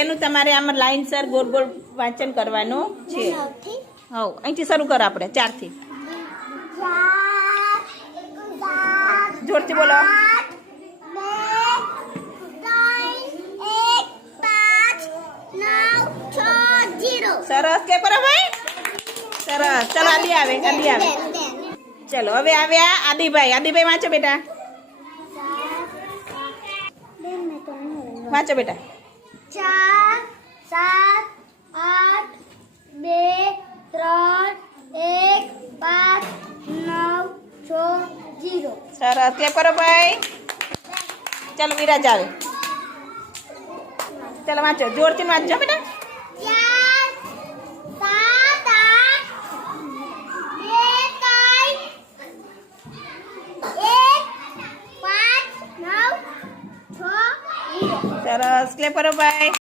એનું તમારે આમાં લાઈનસર ગોળ ગોળ વાંચન કરવાનું છે. હવ અહીંથી શરૂ કરો આપણે 4 થી. જોરથી બોલો. સરસ કે કરો ભાઈ, સરસ. ચલો આદિ આવે, આદિ આવે. ચલો હવે આવ્યા આદિભાઈ. આદિભાઈ વાંચો બેટા, વાંચો બેટા. 4 7 8 2 3 1 5 9 6 0. સરસ કે કરો ભાઈ. ચલો વિરાજ આવે. ચલો વાંચો, જોરથી વાંચજો બેટા. 4 7 8 2 3 1 5 9 6 0. સરસ ક્લેપ કરો ભાઈ.